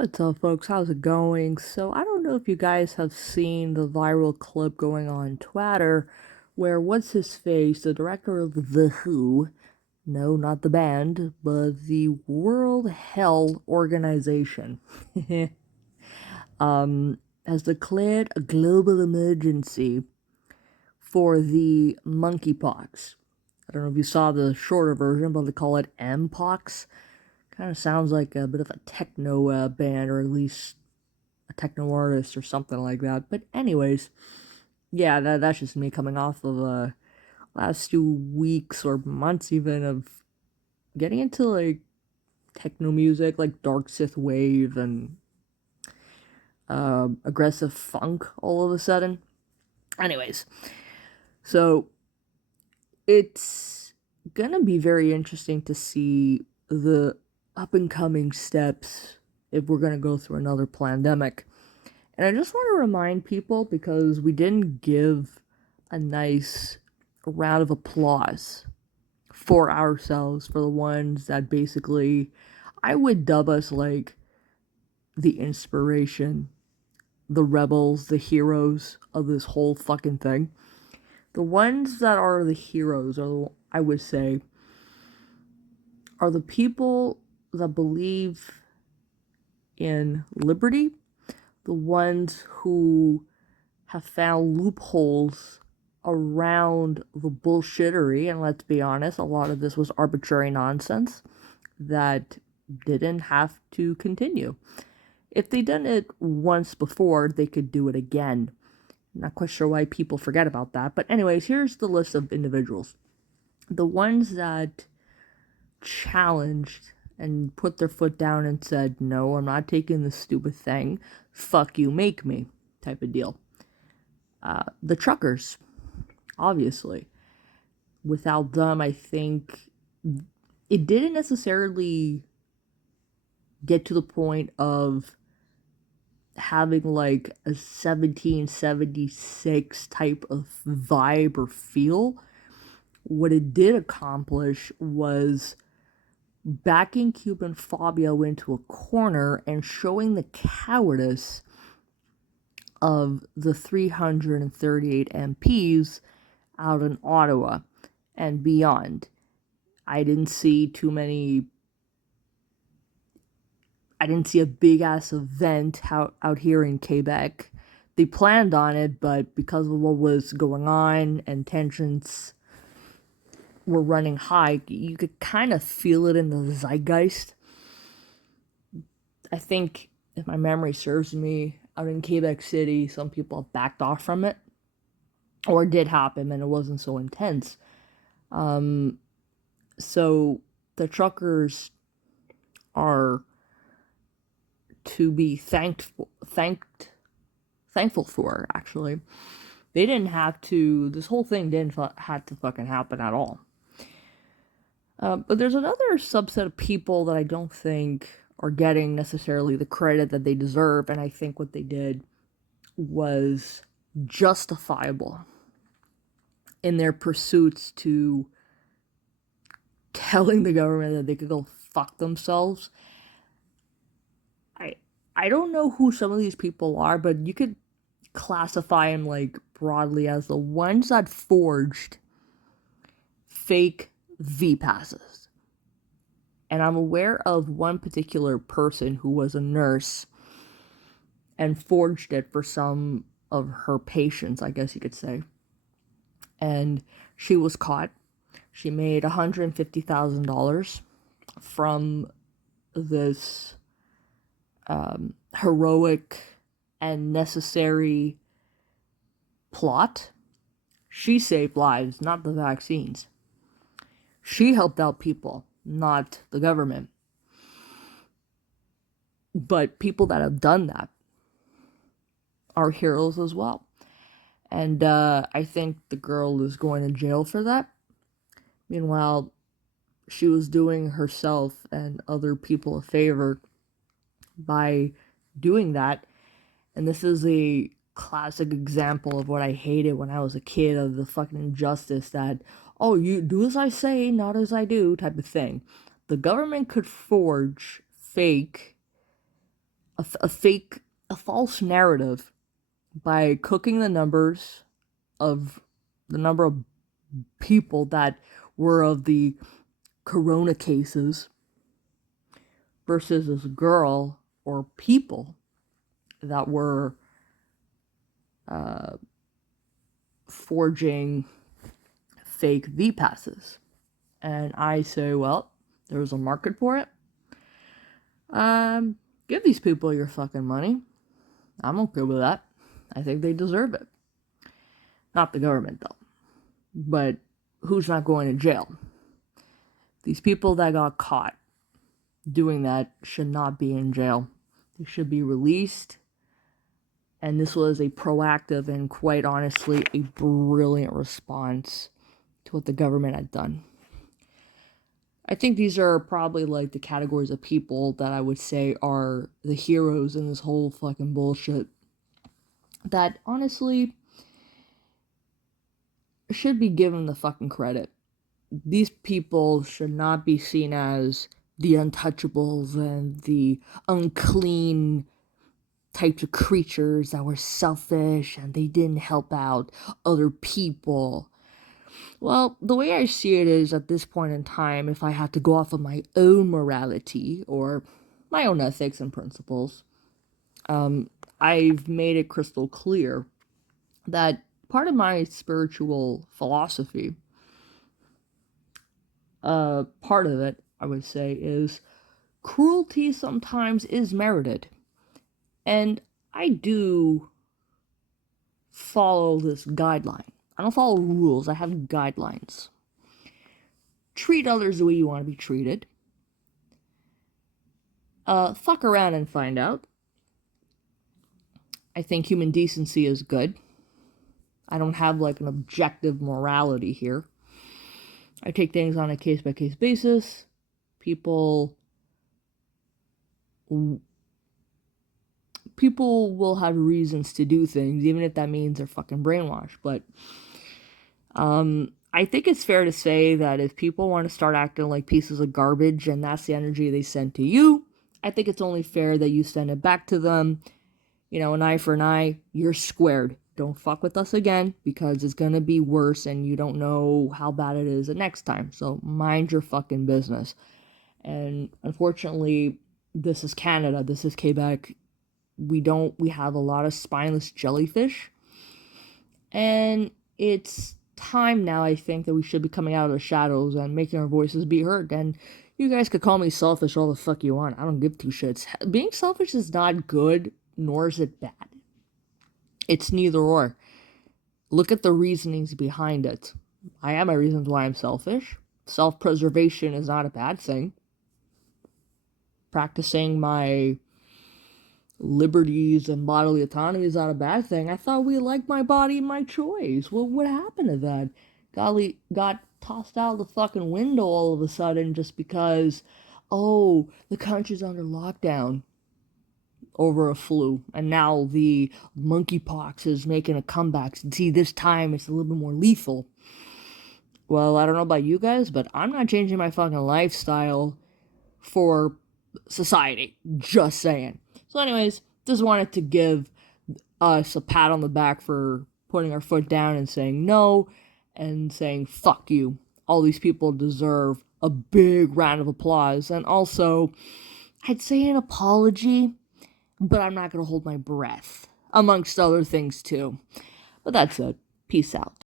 What's up, folks? How's it going? So, I don't know if you guys have seen the viral clip going on Twitter where what's his face, the director of The Who, no, not the band, but the World Health Organization, um, has declared a global emergency for the monkeypox. I don't know if you saw the shorter version, but they call it Mpox. Kind of sounds like a bit of a techno band, or at least a techno artist or something like that. But anyways, yeah, that's just me coming off of last 2 weeks or months even of getting into like techno music, like dark synth wave and aggressive funk all of a sudden. Anyways, so it's gonna be very interesting to see the up and coming steps if we're gonna go through another pandemic. And I just want to remind people, because we didn't give a nice round of applause for ourselves, for the ones that basically I would dub us like the inspiration, the rebels, the heroes of this whole fucking thing. The ones that are the heroes are, I would say, are the people that believe in liberty, the ones who have found loopholes around the bullshittery, and let's be honest, a lot of this was arbitrary nonsense that didn't have to continue. If they done it once before, they could do it again. Not quite sure why people forget about that, but anyways, here's the list of individuals. The ones that challenged and put their foot down and said, no, I'm not taking this stupid thing, fuck you, make me, type of deal. The truckers, obviously. Without them, I think it didn't necessarily get to the point of having like a 1776 type of vibe or feel. What it did accomplish was backing Cuban Fabio into a corner and showing the cowardice of the 338 MPs out in Ottawa and beyond. I didn't see a big ass event out here in Quebec. They planned on it, but because of what was going on and tensions were running high, you could kind of feel it in the zeitgeist. I think, if my memory serves me, out in Quebec City, some people backed off from it, or it did happen, and it wasn't so intense. So the truckers are to be thankful for. Actually, they didn't have to. This whole thing didn't have to fucking happen at all. But there's another subset of people that I don't think are getting necessarily the credit that they deserve, and I think what they did was justifiable in their pursuits to telling the government that they could go fuck themselves. I I don't know who some of these people are, but you could classify them like broadly as the ones that forged fake V passes. And I'm aware of one particular person who was a nurse and forged it for some of her patients, I guess you could say. And she was caught. She made $150,000 from this heroic and necessary plot. She saved lives, not the vaccines. She helped out people, not the government. But people that have done that are heroes as well. And I think the girl is going to jail for that. Meanwhile, she was doing herself and other people a favor by doing that. And this is a classic example of what I hated when I was a kid, of the fucking injustice that, oh, you do as I say, not as I do type of thing. The government could forge fake a false narrative by cooking the number of people that were of the corona cases versus this girl or people that were forging fake V passes. And I say, well, there's a market for it. Give these people your fucking money. I'm okay with that. I think they deserve it. Not the government, though. But who's not going to jail? These people that got caught doing that should not be in jail. They should be released. And this was a proactive and, quite honestly, a brilliant response to what the government had done. I think these are probably like the categories of people that I would say are the heroes in this whole fucking bullshit. That, honestly, should be given the fucking credit. These people should not be seen as the untouchables and the unclean types of creatures that were selfish and they didn't help out other people. Well, the way I see it is, at this point in time, if I had to go off of my own morality or my own ethics and principles, I've made it crystal clear that part of my spiritual philosophy, part of it, I would say, is cruelty sometimes is merited. And I do follow this guideline. I don't follow rules, I have guidelines. Treat others the way you want to be treated. Fuck around and find out. I think human decency is good. I don't have like an objective morality here. I take things on a case-by-case basis. People will have reasons to do things, even if that means they're fucking brainwashed. But I think it's fair to say that if people want to start acting like pieces of garbage and that's the energy they send to you, I think it's only fair that you send it back to them. You know, an eye for an eye, you're squared. Don't fuck with us again, because it's gonna be worse and you don't know how bad it is the next time. So mind your fucking business. And unfortunately, this is Canada, this is Quebec. We have a lot of spineless jellyfish. And it's time now, I think, that we should be coming out of the shadows and making our voices be heard. And you guys could call me selfish all the fuck you want. I don't give two shits. Being selfish is not good, nor is it bad. It's neither or. Look at the reasonings behind it. I have my reasons why I'm selfish. Self-preservation is not a bad thing. Practicing my liberties and bodily autonomy is not a bad thing. I thought we liked my body, my choice. Well, what happened to that? Golly, got tossed out the fucking window all of a sudden just because, oh, the country's under lockdown over a flu, and now the monkeypox is making a comeback. See, this time it's a little bit more lethal. Well, I don't know about you guys, but I'm not changing my fucking lifestyle for society. Just saying. So anyways, just wanted to give us a pat on the back for putting our foot down and saying no, and saying fuck you. All these people deserve a big round of applause, and also, I'd say an apology, but I'm not going to hold my breath, amongst other things too. But that's it. Peace out.